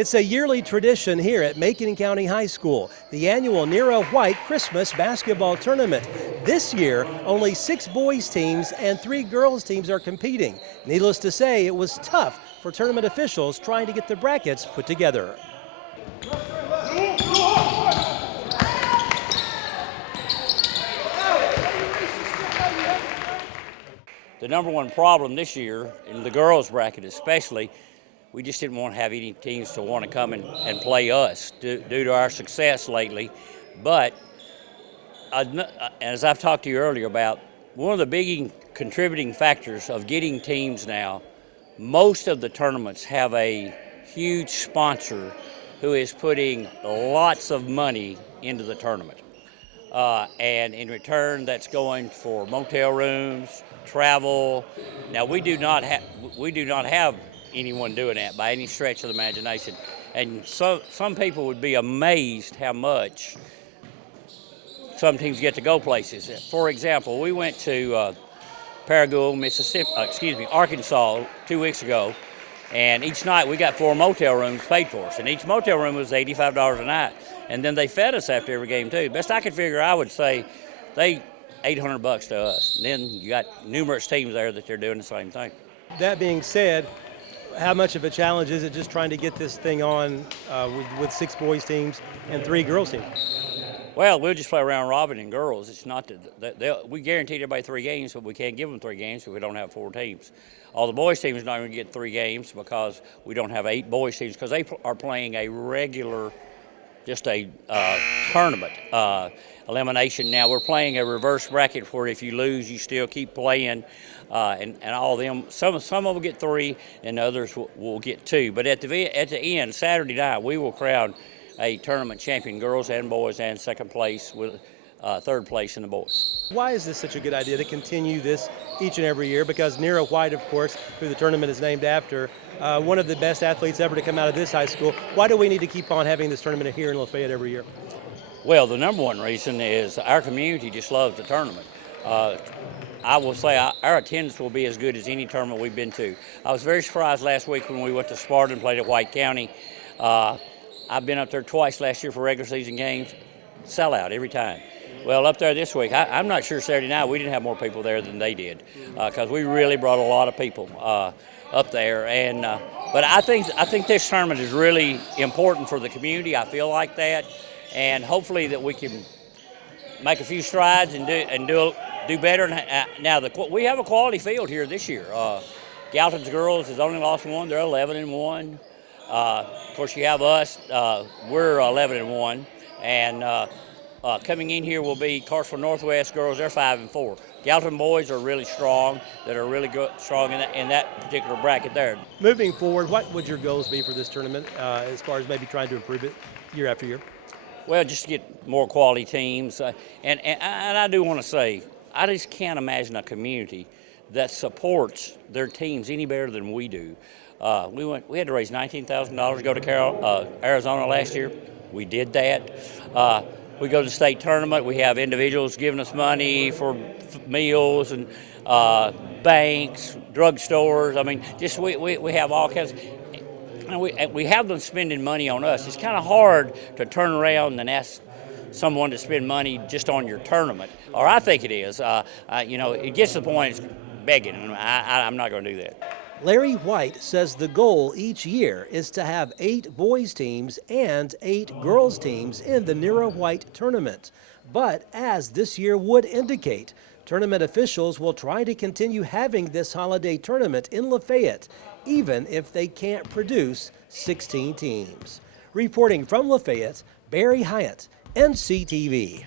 It's a yearly tradition here at Macon County High School, the annual Nera White Christmas Basketball Tournament. This year, only 6 boys teams and 3 girls teams are competing. Needless to say, it was tough for tournament officials trying to get the brackets put together. The number one problem this year, in the girls bracket especially, we just didn't want to have any teams to want to come and play us due to our success lately. But as I've talked to you earlier about, one of the big contributing factors of getting teams now, most of the tournaments have a huge sponsor who is putting lots of money into the tournament. And in return, that's going for motel rooms, travel. Now we do not have anyone doing that by any stretch of the imagination. And so some people would be amazed how much some teams get to go places. For example, we went to Arkansas 2 weeks ago, and each night we got 4 motel rooms paid for us, and each motel room was $85 a night. And then they fed us after every game too. Best I could figure, I would say they $800 to us. And then you got numerous teams there that they're doing the same thing. That being said, how much of a challenge is it just trying to get this thing on with 6 boys teams and 3 girls teams? Well, we'll just play round robin in girls. It's not that we guaranteed everybody 3 games, but we can't give them 3 games if we don't have 4 teams. All the boys teams are not going to get 3 games because we don't have 8 boys teams, because they are playing a regular, just a tournament elimination. Now we're playing a reverse bracket where if you lose, you still keep playing, and all of them. Some of them will get 3, and others will get 2. But at the end, Saturday night, we will crown a tournament champion, girls and boys, and second place with third place in the boys. Why is this such a good idea to continue this each and every year? Because Nera White, of course, who the tournament is named after, one of the best athletes ever to come out of this high school. Why do we need to keep on having this tournament here in Lafayette every year? Well, the number one reason is our community just loves the tournament. I will say our attendance will be as good as any tournament we've been to. I was very surprised last week when we went to Sparta and played at White County. I've been up there twice last year for regular season games, sellout every time. Well, up there this week, I'm not sure Saturday night we didn't have more people there than they did, because we really brought a lot of people up there. And but I think this tournament is really important for the community. I feel like that, and hopefully that we can make a few strides and do better. Now we have a quality field here this year. Galton's girls has only lost 1; they're 11-1. Of course, you have us. We're 11-1, and coming in here will be Cartersville Northwest girls. They're 5-4. Galton boys are really strong. That are really strong in that particular bracket there. Moving forward, what would your goals be for this tournament as far as maybe trying to improve it year after year? Well, just to get more quality teams, and I do want to say, I just can't imagine a community that supports their teams any better than we do. We had to raise $19,000 to go to Arizona last year. We did that. We go to the state tournament. We have individuals giving us money for meals and banks, drugstores. I mean, just we have all kinds. And we have them spending money on us. It's kind of hard to turn around and ask someone to spend money just on your tournament, or I think it is. It gets to the point it's begging, and I'm not going to do that. Larry White says the goal each year is to have 8 boys teams and 8 girls teams in the Nera White tournament. But as this year would indicate, tournament officials will try to continue having this holiday tournament in Lafayette, even if they can't produce 16 teams. Reporting from Lafayette, Barry Hyatt, NCTV.